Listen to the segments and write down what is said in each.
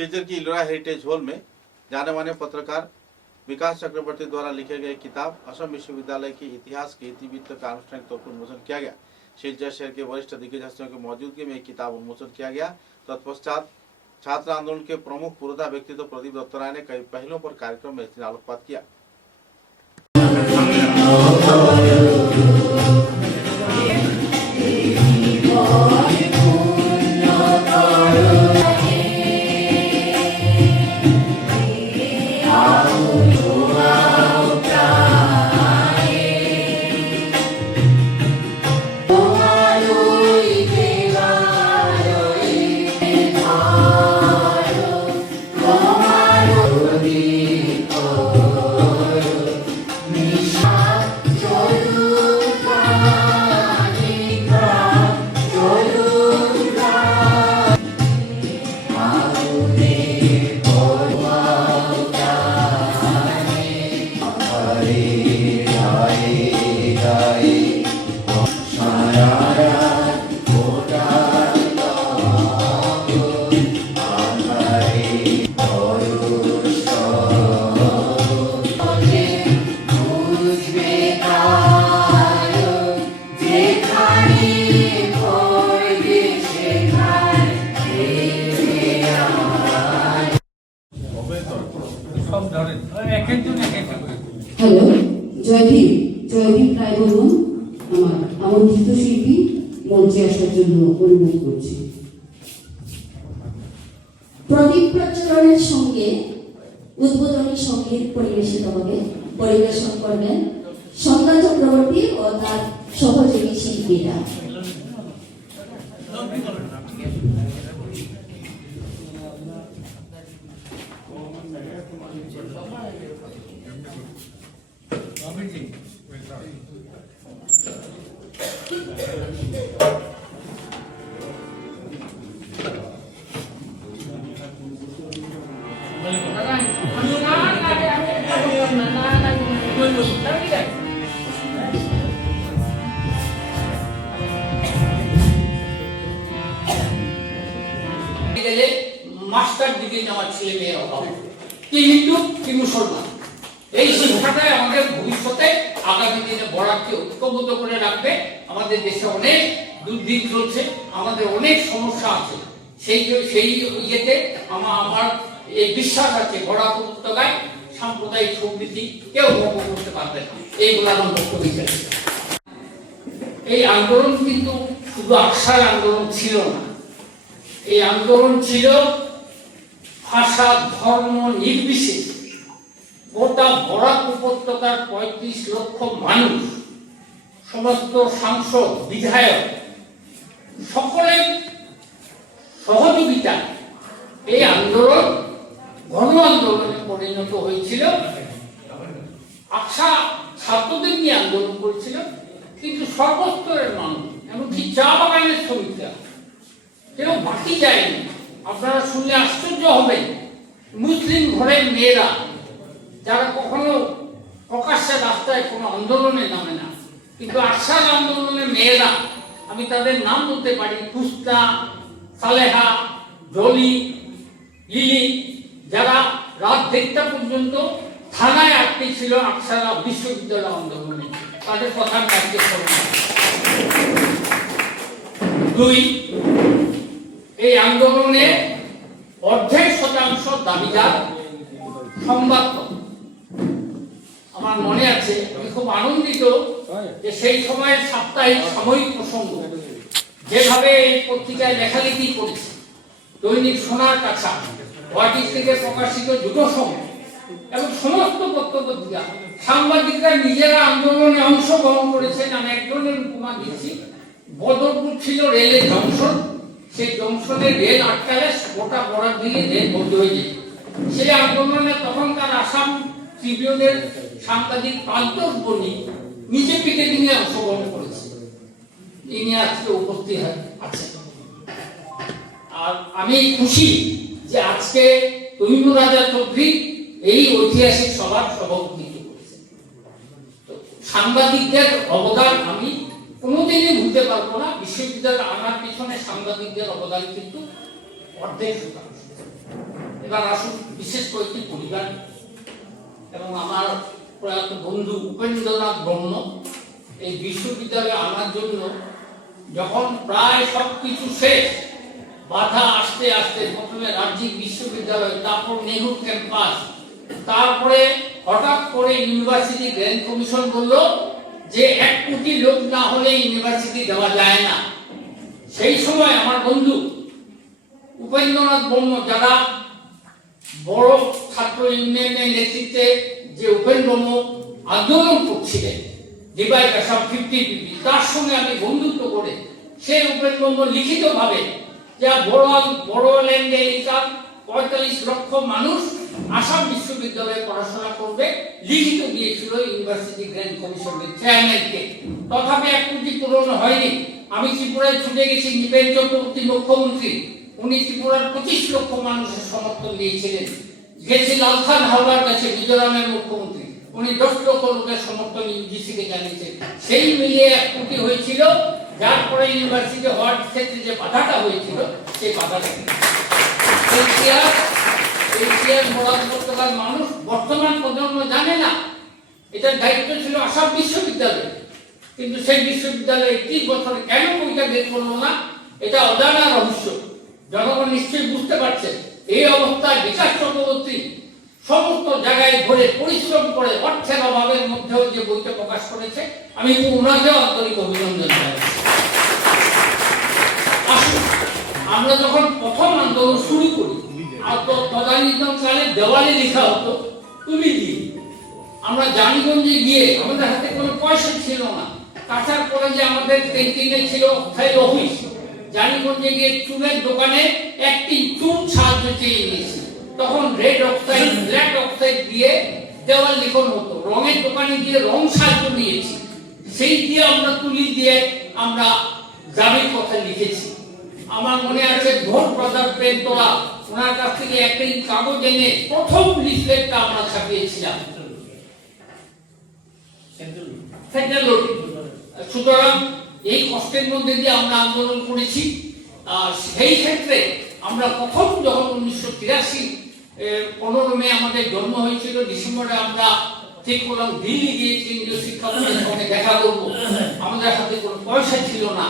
सिलचर की Ellora heritage hall में जाने माने पत्रकार विकास चक्रवर्ती द्वारा लिखे गए किताब असम विश्वविद्यालय के इतिहास के इतिवृत्त का आनुष्ठानिक तौर पर उन्मोचन किया गया। सिलचर शहर के वरिष्ठ दिग्गज हस्तियों की मौजूदगी में किताब उन्मोचन किया गया। तत्पश्चात छात्र आंदोलन के प्रमुख पुरोधा व्यक्तित्व प्रदीप दत्त राय ने कई पहलों पर कार्यक्रम में आलोकपात किया। হ্যালো, জয়দীপ রায় বলুন আমার আমন্ত্রিত শিল্পী মঞ্চে আসার জন্য অনুরোধ করছি। প্রদীপ প্রচলনের সঙ্গে উদ্বোধনী সঙ্গীত পরিবেশিত হবে। পরিবেশন করবেন সন্ধ্যা চক্রবর্তী ও তার সহযোগী শিল্পীরা। মাস্টার ডিগ্রি নেওয়ার ছেলে মেয়ের অভাব, কি হিন্দু কি মুসলমান, এই শিক্ষাটাই আমাদের ভবিষ্যতে আগামী দিনে বড়াকে ঐক্যবদ্ধ করে রাখবে। আমাদের দেশে অনেক দুর্দিন চলছে, আমাদের অনেক সমস্যা আছে, সেই ইয়েতে আমার এই বিশ্বাস আছে বড়াক উপত্যকায় সাম্প্রদায়িক সম্প্রীতি কেউ ভঙ্গ করতে পারবে না। এইগুলো আমার বক্তব্য। এই আন্দোলন কিন্তু শুধু আকসার আন্দোলন ছিল না, এই আন্দোলন ছিল ভাষা ধর্ম নির্বিশেষে গোটা বরাক উপত্যকার ৩৫ লক্ষ মানুষ, সমস্ত সাংসদ বিধায়ক সকলের সহযোগিতা এই আন্দোলন গণ আন্দোলনে পরিণত হয়েছিল। আকসা ছাত্রদের নিয়ে আন্দোলন করেছিল, কিন্তু সর্বস্তরের মানুষ এমনকি চা বাগানের শ্রমিকরা কেউ বাকি যায়নি। আপনারা শুনলে আশ্চর্য হবেন, মুসলিম ঘরের মেয়েরা যারা কখনো প্রকাশ্যে রাস্তায় কোনো আন্দোলনে নামে না, কিন্তু আকসার আন্দোলনের মেয়েরা, আমি তাদের নাম বলতে পারি, পুস্তা, সালেহা, জলি, লিলি, যারা রাত 1টা পর্যন্ত থানায় আটকে ছিল আকসারা বিশ্ববিদ্যালয় আন্দোলনে, তাদের কথা আমি আজকে বলব। 2, এই আন্দোলনে 1.5% দাবিদার সংবাদপত্র। আমার মনে আছে, আমি খুব আনন্দিত যে সেই সময়ের সাপ্তাহিক সাময়িক প্রসঙ্গ যেভাবে এই পত্রিকায় লেখালেখি করেছে, দৈনিক সোনার কাছা, ওয়াটিস থেকে প্রকাশিত দুটো সময় এবং সমস্ত পত্রপত্রিকা, সাংবাদিকরা নিজেরা আন্দোলনে অংশগ্রহণ করেছেন। আমি একজনের উপমা দিচ্ছি, বদরপুর ছিল রেলের জংশন, সেই জংশনে রেল আটকালে গোটা বরাক দিয়ে রেল বন্ধ হয়ে যেত। সেই আন্দোলনে তখনকার আসাম ট্রিবিউনের সাংবাদিক পান্তোষ বণিক নিজে পিকেটিং এ অংশগ্রহণ করেছে, ইনি আজকে উপস্থিত আছেন। আর আমি খুশি যে আজকে তৈমুর রাজা চৌধুরী এই ঐতিহাসিক সভার সভাপতিত্ব করেছেন। সাংবাদিকদের অবদান আমি কোনোদিনই ভুলতে পারবো না। বিশ্ববিদ্যালয় আনার পিছনে সাংবাদিকদের অবদান কিন্তু অর্ধেক শতাংশ। এবার আসুন বিশেষ কয়েকটি পরিবার এবং আমার প্রয়াত বন্ধু উপেন্দ্রনাথ ব্রহ্ম এই বিশ্ববিদ্যালয়ে আনার জন্য যখন প্রায় সবকিছু শেষ, বাধা আসতে আসতে প্রথমে রাজ্যিক বিশ্ববিদ্যালয়, তারপর নেহরু ক্যাম্পাস, তারপরে হঠাৎ করে ইউনিভার্সিটি গ্র্যান্ড কমিশন বলল যে 1 কোটি লোক না হলে ইউনিভার্সিটি দেওয়া যায় না। সেই সময় আমার বন্ধু উপেন্দ্রনাথ ব্রহ্ম, যারা বড় ছাত্র ইউনিয়নের নেতৃত্বে যে উপেন্দ্র ব্রহ্ম আন্দোলন করছিলেন ডিভাইড সব 50-50, তার সঙ্গে আমি বন্ধুত্ব করে সেই উপেন্দ্র ব্রহ্ম লিখিতভাবে যা বড়োল্যান্ড এলাকার 45 লক্ষ মানুষ আসাম বিশ্ববিদ্যালয়ে পড়াশোনা করবে লিখিত দিয়েছিল ইউনিভার্সিটি গ্র্যান্ড কমিশনের চেয়ারম্যানকে। তথাপি 1 কোটি পূরণ হয়নি। আমি ত্রিপুরায় ছুটে গেছি, নৃপেন চক্রবর্তী মুখ্যমন্ত্রী, উনি ত্রিপুরার 25 লক্ষ মানুষের সমর্থন দিয়েছিলেন। গেছি লালখান হাওলার কাছে, মিজোরামের মুখ্যমন্ত্রী, উনি 10 লক্ষ লোকের সমর্থন ইউজিসি কে জানিয়েছেন। সেই মিলিয়ে 1 কোটি হয়েছিল, যার পরে ইউনিভার্সিটি হওয়ার ক্ষেত্রে যে বাধাটা হয়েছিল সেই বাধাটা মানুষ বর্তমান প্রজন্ম জানে না। এটার দায়িত্ব ছিল আসাম বিশ্ববিদ্যালয়, কিন্তু সেই বিশ্ববিদ্যালয়ে 30 বছর কেন বইটা বের করলো না, এটা অজানা রহস্য। জনগণ নিশ্চয়ই বুঝতে পারছেন। এই অবস্থায় বিকাশ চক্রবর্তী সমস্ত জায়গায় ঘুরে পরিশ্রম করে অর্থের অভাবের মধ্যেও যে বইটা প্রকাশ করেছে, আমি ওনাকেও আন্তরিক অভিনন্দন জানাই। আসুন, আমরা যখন প্রথম আন্দোলন শুরু করি, আর তো তদানীন্তনকালে দেওয়ালে লেখা হতো তুলি দিয়ে। আমরা জানিগঞ্জে গিয়ে, আমাদের হাতে কোনো পয়সা ছিল না, কাছার কলেজে আমাদের ক্যান্টিনে ছিল অস্থায়ী অফিস, জানিগঞ্জে গিয়ে চুনের দোকানে একটি চুন সাহায্য চেয়ে নিয়েছি। তখন রেড অক্সাইড, ব্ল্যাক অক্সাইড দিয়ে দেওয়াল লিখন হতো, রঙের দোকানে গিয়ে রং সাহায্য নিয়েছি, সেই দিয়ে আমরা তুলি দিয়ে আমরা দাবির কথা লিখেছি। আমার মনে আছে ঘোর ব্রাদার পেনতলা, ওনার কাছ থেকে একটি কাগজ এনে প্রথম লিফলেটটা আমরা ছাপিয়েছিলাম। সুতরাং এই কষ্টের মধ্যে দিয়ে আমরা আন্দোলন করেছি। সেই ক্ষেত্রে আমরা প্রথম যখন 1983 15 মে আমাদের জন্ম হয়েছিল, ডিসেম্বরে আমরা ঠিক করলাম দিল্লি গিয়ে কেন্দ্রীয় শিক্ষা মন্ত্রীর সঙ্গে দেখা করবো। আমাদের হাতে কোনো পয়সা ছিল না।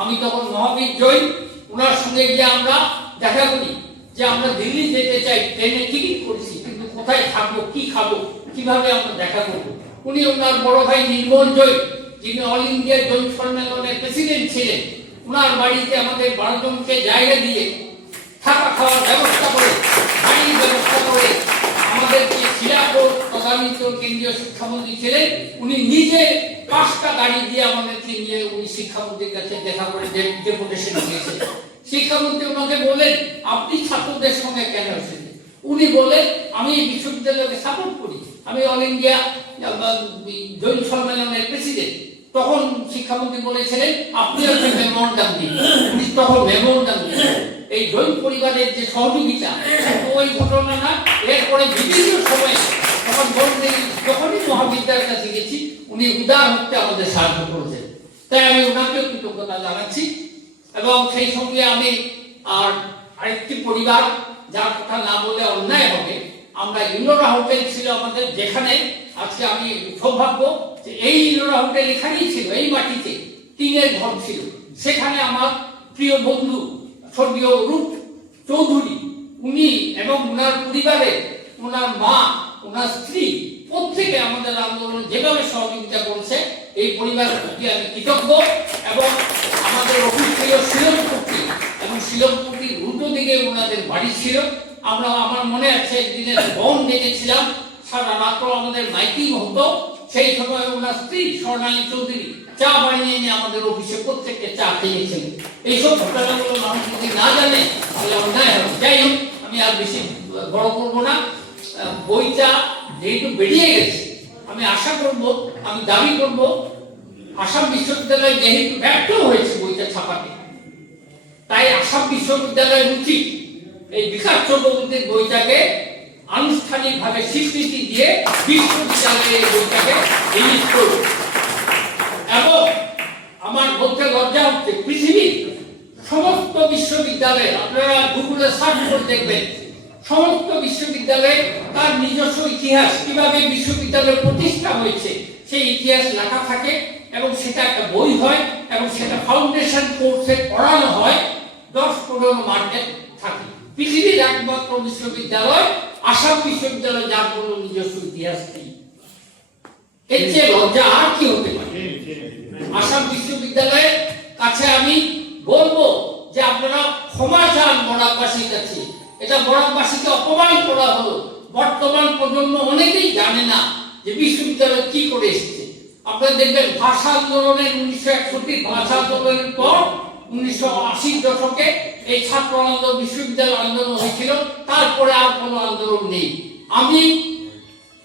আমি তখন মহাবীর জৈন, ওনার সঙ্গে গিয়ে আমরা দেখা করি যে আমরা দিল্লি যেতে চাই, ট্রেনে টিকিট করেছি, কিন্তু কোথায় থাকবো, কি খাবো, কিভাবে আমরা দেখা করবো। উনি ওনার বড় ভাই নির্মল জৈন, যিনি অল ইন্ডিয়া জৈন সম্মেলনের প্রেসিডেন্ট ছিলেন, ওনার বাড়িতে আমাদের 12 জনকে জায়গা দিয়ে থাকা খাওয়ার ব্যবস্থা করে, গাড়ির ব্যবস্থা করে আমাদেরকে শিলাপুর তদানীন্তন কেন্দ্রীয় শিক্ষামন্ত্রী ছিলেন, উনি নিজে 5টা গাড়ি দিয়ে আমাদেরকে নিয়ে উনি শিক্ষামন্ত্রীর কাছে দেখা করে ডেপুটেশন দিয়েছেন। শিক্ষামন্ত্রী ওনাকে বলেন, আপনি ছাত্রদের সঙ্গে কেন এসেছেন? উনি বলেন, আমি এই বিশ্ববিদ্যালয়কে সাপোর্ট করি, আমি অল ইন্ডিয়া জৈন সম্মেলনের প্রেসিডেন্ট। তখন শিক্ষামন্ত্রী বলেছিলেন, আপনি একটা মেমোরান্ডাম দিন। উনি তখন মেমোরান্ডাম দিলেন। এই জৈন পরিবারের যে সহযোগিতা, ওই ঘটনা না, এরপরে বিভিন্ন সময়ে তখন যখনই মহাবিদ্যালয়ের কাছে গেছি, উনি উদার হতে আমাদের সাহায্য করেছেন। তাই আমি ওনাকেও কৃতজ্ঞতা জানাচ্ছি। এবং সেই সঙ্গে আমি আরেকটি পরিবার, যার কথা না বলে অন্যায় হবে, আমরা ইলোরা হোটেল ছিল আমাদের, যেখানে আজকে আমি সৌভাগ্য যে এই ইলোরা হোটেল এখানেই ছিল, এই মাটিতে টিনের ঘর ছিল। সেখানে আমার প্রিয় বন্ধু স্বর্গীয় রূপ চৌধুরী, উনি এবং ওনার পরিবারের, ওনার মা, ওনার স্ত্রী, প্রত্যেকে আমাদের আন্দোলন যেভাবে সহযোগিতা করেছে, এই পরিবারের প্রতি আমি কৃতজ্ঞ। এবং আমাদের অফিস ছিল শিলংপট্টি, এবং শিলংপট্টির উল্টো দিকে ওনাদের বাড়ি ছিল। আমার মনে আছে একদিনে বন ডেকেছিলাম, সারা রাত্র আমাদের মাইকিং হতো। সেই সময় ওনার স্ত্রী স্বর্ণালী চৌধুরী চা বানিয়ে এনে আমাদের অফিসে প্রত্যেককে চা খেয়েছিলেন। এইসব ঘটনাগুলো মানুষ যদি না জানে তাহলে অন্যায় হবে। যাই হোক, আমি আর বেশি বড় করবো না। বইটা যেহেতু বেরিয়ে গেছে, আমি আশা করব, আমি দাবি করব, আসাম বিশ্ববিদ্যালয় যেহেতু ব্যর্থ হয়েছে বইটা ছাপাতে, তাই আসাম বিশ্ববিদ্যালয়ের উচিত এই বিকাশ চক্রবর্তীর বইটাকে আনুষ্ঠানিকভাবে স্বীকৃতি দিয়ে বিশ্ববিদ্যালয়ে এই বইটাকে রিলিজ করব। এবং আমার বলতে লজ্জা হচ্ছে, পৃথিবীর সমস্ত বিশ্ববিদ্যালয়ে, আপনারা গুগলে সার্চ করে দেখবেন, সমস্ত বিশ্ববিদ্যালয়ে তার নিজস্ব ইতিহাস, কিভাবে বিশ্ববিদ্যালয় প্রতিষ্ঠা হয়েছে সেই ইতিহাস লেখা থাকে, এবং সেটা একটা বই হয়, এবং সেটা ফাউন্ডেশন কোর্সে পড়ানো হয়, 10-15 মার্কের থাকে। পৃথিবীর একমাত্র বিশ্ববিদ্যালয় আসাম বিশ্ববিদ্যালয়, যার কোনো নিজস্ব ইতিহাস নেই। এর চেয়ে লজ্জা আর কি হতে পারে? আসাম বিশ্ববিদ্যালয়ের কাছে আমি বলবো যে আপনারা ক্ষমা চান বরাকবাসীর কাছে। এটা বরাকবাসীকে অপমান করা হলো। বর্তমান প্রজন্ম অনেকেই জানে না যে বিশ্ববিদ্যালয় কি করে এসেছে। আপনারা দেখবেন ভাষা আন্দোলনের 1961 ভাষা আন্দোলনের পর 1980 দশকে এই ছাত্র আন্দোলন, বিশ্ববিদ্যালয় আন্দোলন হয়েছিল, তারপরে আর কোনো আন্দোলন নেই। আমি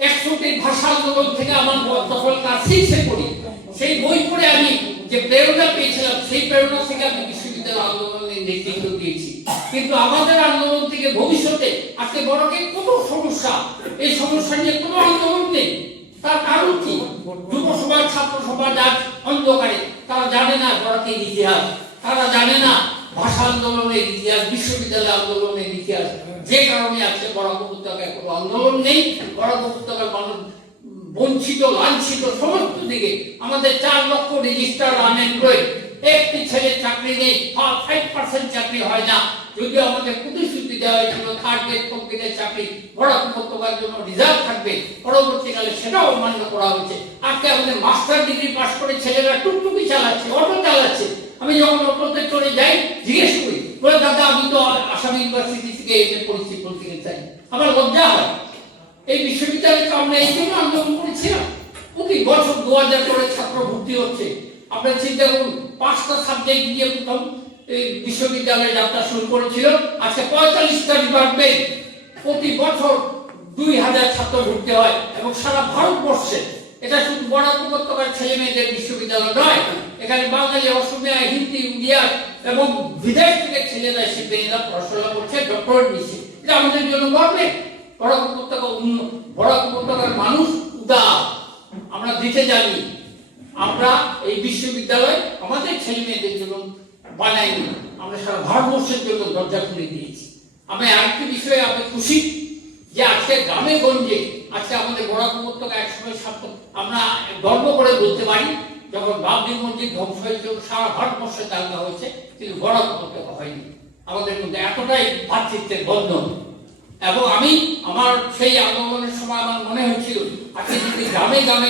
61 ভাষা আন্দোলন থেকে আমার তখন ক্লাস 6-এ পড়ি, সেই বই পড়ে আমি যে প্রেরণা পেয়েছিলাম, সেই প্রেরণা থেকে আমি বিশ্ববিদ্যালয় আন্দোলনের নেতৃত্ব দিয়েছি। কিন্তু আমাদের আন্দোলন থেকে ভবিষ্যতে আজকে বড়কে কত সমস্যা, এই সমস্যা নিয়ে কোনো আন্দোলন নেই। তার কারণ কি? যুব সমাজ, ছাত্র সমাজ আজ অন্ধকারে, তারা জানে না বড়কের ইতিহাস, তারা জানে না ভাষা আন্দোলনের ইতিহাস, বিশ্ববিদ্যালয় আন্দোলনের ইতিহাস। যে কারণে আজকে বরাক উপত্যকায় কোনো আন্দোলন নেই। বরাক উপত্যকার মানুষ বঞ্চিত, লাঞ্ছিত সমস্ত দিকে। আমাদের 4 লক্ষ রেজিস্টার আনএমপ্লয়েড, একটি ছেলের চাকরি নেই, 5% চাকরি হয় না। যদিও আমাদের প্রতিশ্রুতি দেওয়া হয়েছিল 3rd গ্রেড কমপ্লিটের চাকরি বরাক উপত্যকার জন্য রিজার্ভ থাকবে, পরবর্তীকালে সেটাও অমান্য করা হয়েছে। আজকে আমাদের মাস্টার ডিগ্রি পাস করে ছেলেরা টুকটুকি চালাচ্ছে, অটো চালাচ্ছে। আমি যখন অটোতে চলে যাই জিজ্ঞেস করি, বলে দাদা আমি তো আসাম ইউনিভার্সিটি থেকে এসে পড়ছি, পড়তে চাই। আমার লজ্জা হয়। এই বিশ্ববিদ্যালয়ে আমরা এই জন্য আন্দোলন করেছিলাম। প্রতি বছর 2000 করে ছাত্র ভর্তি হচ্ছে। আপনারা চিন্তা করুন, 5টা সাবজেক্ট দিয়ে প্রথম এই বিশ্ববিদ্যালয়ে যাত্রা শুরু করেছিল, আজকে 45টা ডিপার্টমেন্ট, প্রতি বছর 2000 ছাত্র ভর্তি হয়, এবং সারা ভারতবর্ষে। এটা শুধু বরাক উপত্যকার ছেলে মেয়েদের বিশ্ববিদ্যালয় নয়, এখানে বাঙালি, অসমিয়া, হিন্দি, উড়িয়া এবং বিদেশ থেকে ছেলেরা এসে মেয়েরা পড়াশোনা করছে, ডক্টরেট নিচ্ছে। এটা আমাদের জন্য গর্বের। বরাক উপত্যকার মানুষ উদার, আমরা দিতে জানি। আমরা এই বিশ্ববিদ্যালয় আমাদের ছেলে মেয়েদের জন্য বানাইনি, আমরা সারা ভারতবর্ষের জন্য দরজা খুলে দিয়েছি। আমি আরেকটি বিষয়ে আমি খুশি যে আজকে গ্রামে গঞ্জে, আজকে আমাদের বরাক উপত্যকা একসময় আমরা গর্ব করে বলতে পারি, যখন বাবরি মসজিদ ধ্বংস হয়েছিল সারা ভারতবর্ষে দাঙ্গা হয়েছে, কিন্তু বরাক উপত্যকা হয়নি। আমাদের মধ্যে এতটাই ভ্রাতৃত্বের বন্ধন। এবং আমি আমার সেই আন্দোলনের সময় আমার মনে হয়েছিল আজকে যদি গ্রামে গ্রামে